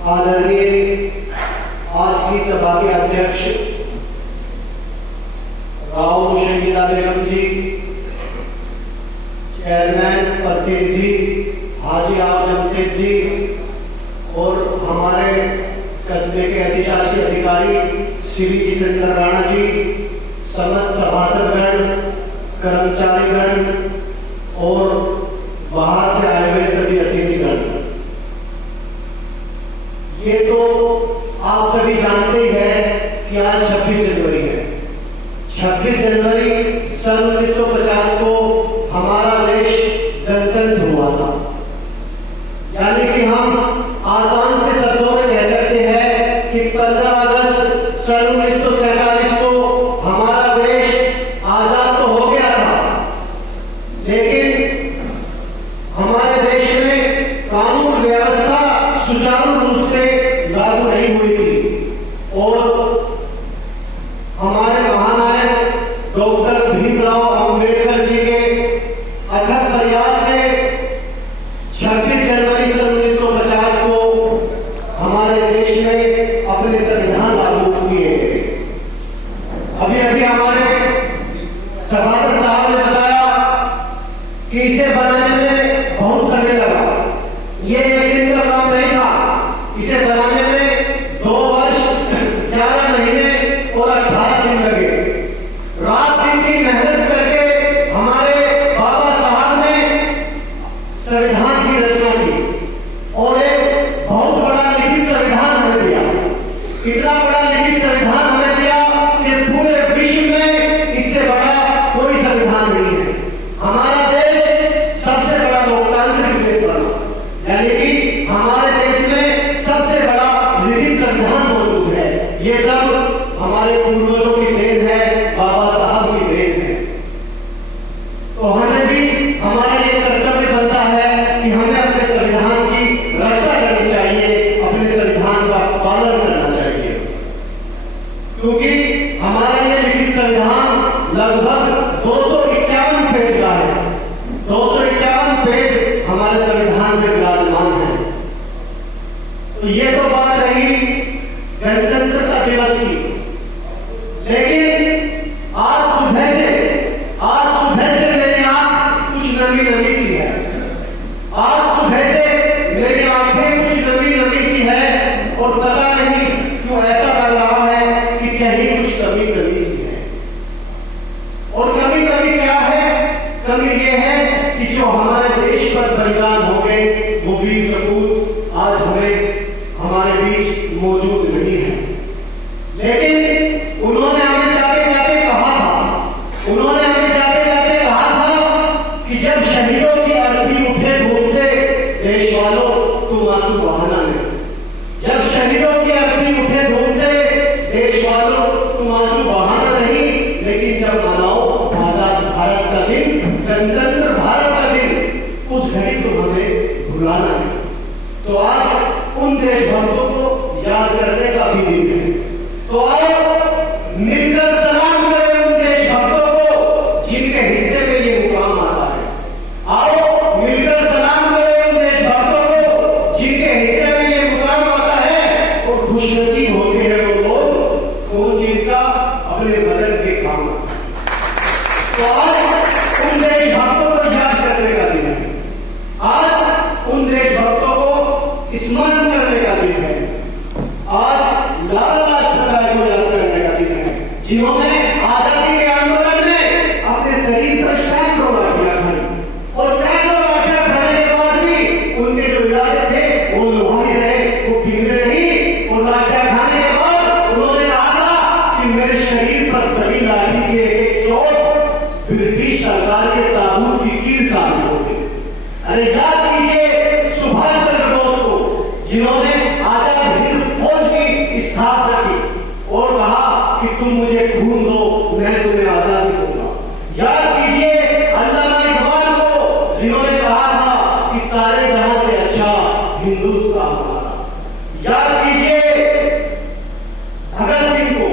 आदरणीय आज की सभा के अध्यक्ष राव शहीदा बेगम जी, चेयरमैन प्रतिनिधि हाजी आजम शेख जी और हमारे कस्बे के अधिशासी अधिकारी श्री जितेंद्र राणा जी, समस्त सभासदगण, कर्मचारीगण और बाहर से आए हुए सभी अतिथिगण, ये तो आप सभी जानते ही हैं कि आज 26 जनवरी है। 26 जनवरी सन 1950 को हमारा देश गणतंत्र हुआ था। यानी कि हम आसान से शब्दों में कह सकते हैं कि 15 अगस्त सन 1947 को हमारा देश आजाद तो हो गया था, लेकिन हमारे देश में कानून व्यवस्था सुचारू रूप से लागू नहीं हुई थी और हमारे महानायक डॉक्टर भीमराव अंबेडकर जी के अथक प्रयास से 26 जनवरी सन 1950 को हमारे देश में अपने संविधान लागू किए गए। अभी अभी हमारे सभासद साहब ने बताया कि इसे बनाने में बहुत समय लगा। ये एक दिन का काम नहीं था, इसे बनाने में 2 वर्ष 11 महीने और 18 दिन लगे। रात दिन की मेहनत करके हमारे बाबा साहब ने संविधान की रचना की और एक बहुत बड़ा लिखित संविधान हमें दिया। इतना बड़ा लिखित संविधान हमें दिया कि पूरे विश्व में इससे बड़ा कोई संविधान नहीं है। हमारा देश सबसे बड़ा लोकतांत्रिक देश बना, यानी कि हमारे देश में सबसे बड़ा लिखित संविधान मौजूद है। ये सब हमारे पूर्वजों की देन है, बाबा साहब की देन है। तो हमें भी हमारा ये कर्तव्य बनता है कि हमें अपने संविधान की रक्षा करनी चाहिए, अपने संविधान का पालन करना चाहिए, क्योंकि हमारा ये लिखित संविधान लगभग 251 पेज का है। 251 पेज हमारे संविधान में विराजमान है। तो ये तो बात रही गणतंत्र दिवस की, लेकिन आज सुबह से मेरी आंख कुछ नमी नमी सी है। आज सुबह से मेरी आंखें कुछ नमी नमी सी है और पता नहीं क्यों ऐसा लग रहा है कि कहीं कुछ कमी कमी सी है। और कमी कमी क्या है? कमी ये है कि जो हमारे देश पर बलिदान हो गए वो वीर सपूत आज हमें हमारे बीच मौजूद नहीं है। लेकिन उन्होंने हमें जाते जाते कहा था कि जब शहीदों की अर्थी उठे भूल से देश वालों तुम आंसू बहाना नहीं। जब शहीदों की अर्थी उठे भूल से देश वालों तुम आंसू बहाना नहीं, लेकिन जब मनाओ आजाद भारत का दिन, गणतंत्र भारत का दिन, उस घड़ी को हमें भुलाना है। तो आज उन देशभक्तों को याद करने का भी दिन है। तो आओ मिलकर सलाम करें उन देशभक्तों को जिनके हिस्से में ये मुकाम आता है। आओ मिलकर सलाम करें उन देशभक्तों को जिनके हिस्से में ये मुकाम आता है और खुशनसीब होते हैं वो लोग जिनका अपने बदन के काम आता है। तो आज उन देशभक्तों को याद करने का दिन है। आज उन देशभक्तों को स्मरण करने का दिन है। आज लाला लाजपत राय को याद करने का दिन है, जिन्होंने आजादी के आंदोलन में अपने शरीर पर सैकड़ों लाठियां खाई और सैकड़ों लाठियां खाने के बाद भी उनके जो इरादे थे वो लोहाई रहे, वो फिरने नहीं। और लाठियां खाने के बाद उन्होंने कहा था कि मेरे शरीर पर बड़ी लाठी की एक चोट ब्रिटिश सरकार के ताबूत की कील साबित होगी। अरे याद कीजिए सुभाष चंद्र बोस को, जिन्होंने आजाद हिंद फौज की स्थापना की और कहा कि तुम मुझे खून दो, मैं तुम्हें आजादी दूंगा। याद कीजिए अल्लामा इकबाल को, जिन्होंने कहा था कि सारे जहां से अच्छा हिंदुस्तान हमारा। याद कीजिए भगत सिंह को,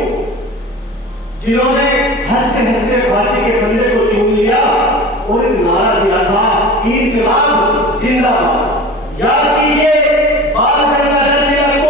जिन्होंने हंसते हंसते फांसी के फंदे को चूम लिया और एक नारा दिया था, इंकलाब जिंदाबाद। याद कीजिए बाल गंगाधर तिलक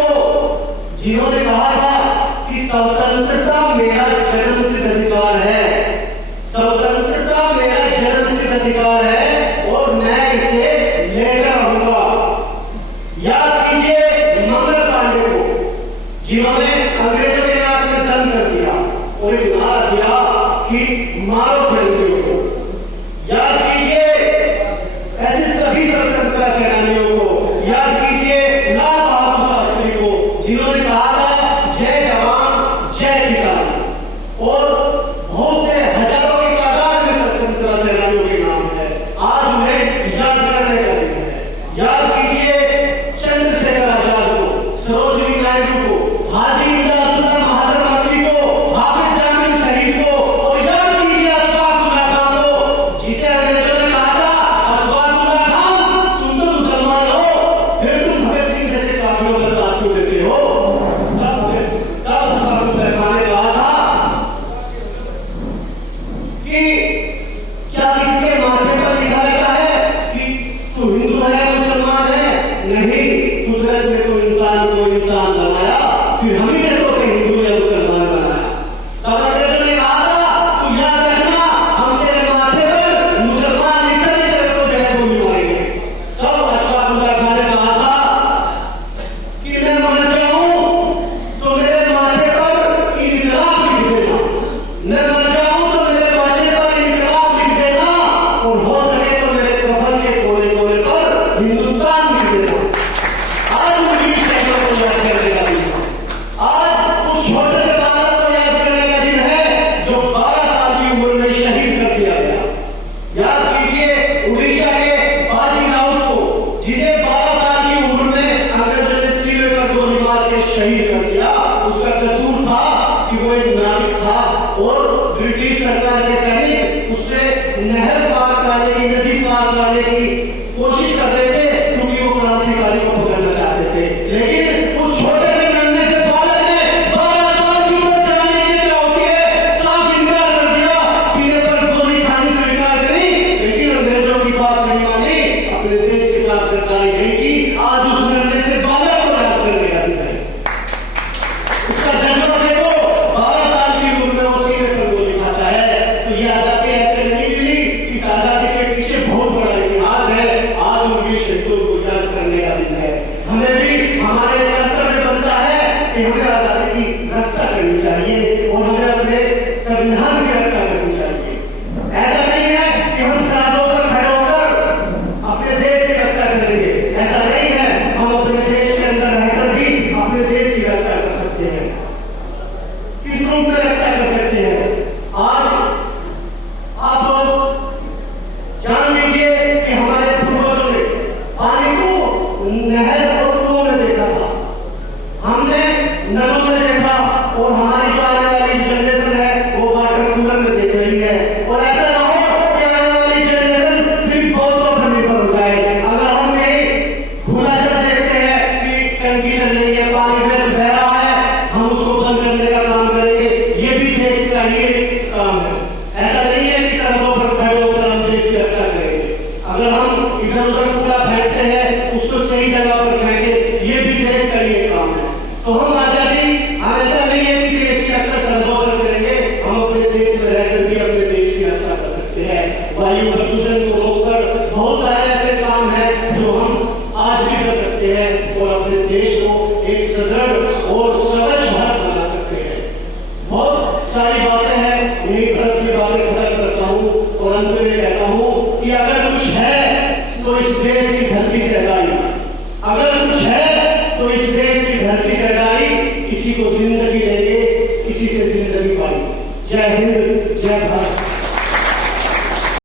लगाने की कोशिश कर रहे थे, क्योंकि वो क्रांतिकारी को पकड़ना चाहते थे। लेकिन उस छोटे से नन्हे से बालक ने 12 साल की उम्र जाने की क्या होती है, साफ इनकार कर दिया, सीने पर गोली खाने से इनकार करी, लेकिन अंग्रेजों की बात नहीं मानी, अपने देश के साथ गद्दारी नहीं की। आज उस नन्हे से बालक को याद करने का दिन है। उसका जन्म देखो, 12 साल की उम्र में वो सीने पर गोली खाता है। तो ये आजादी ऐसे नहीं मिली, इस आजादी के पीछे बहुत बड़ा इतिहास है। आज उनकी शहीदों को याद करने का दिन है। हमें भी हमारे कर्तव्य बनता है कि हमें आजादी की रक्षा करनी चाहिए और हमें अपने संविधान की रक्षा करनी चाहिए। ऐसा नहीं है कि हम सरहदों पर खड़े होकर अपने देश की रक्षा करेंगे, ऐसा नहीं है। हम अपने देश के अंदर रहकर भी अपने देश की रक्षा कर सकते हैं। किस रूप में रक्षा कर सकते हैं? आज आप जान लीजिए कि हमारे पूर्वजों ने पानी को नहर और कुओं में देखा था, हमने नलों में देखा, और हमारी जो आने वाली जनरेशन है वो वाटर कूलर में देख रही है। और ऐसा ना हो कि आने वाली जनरेशन सिर्फ बोतलों पर निर्भर हो जाए। अगर हम कहीं खुला जल देखते हैं कि टंकी चल रही है, पानी में बह रहा है, हम उसको बंद करने का काम करेंगे। ये भी देश का ही काम है। ऐसा नहीं है कि सरहदों पर खड़े होकर हम देश की रक्षा करेंगे। अगर हम इधर उधर कूड़ा फेंकते हैं, उसको सही जगह पर फेंके, ये भी देश का ही काम है। तो हम आजादी हमेशा नहीं है कि देश की रक्षा सरहदों पर करेंगे, हम अपने देश में रहकर भी अपने देश की रक्षा कर सकते हैं। वायु प्रदूषण को रोककर बहुत सारे ऐसे काम हैं जो हम आज भी कर सकते हैं और अपने देश को एक सुदृढ़ और स्वच्छ भारत बना सकते हैं। बहुत सारी बातें हैं, यही पर की बातें खत्म करता हूँ और अंत में कहता हूँ कि अगर कुछ है तो इस देश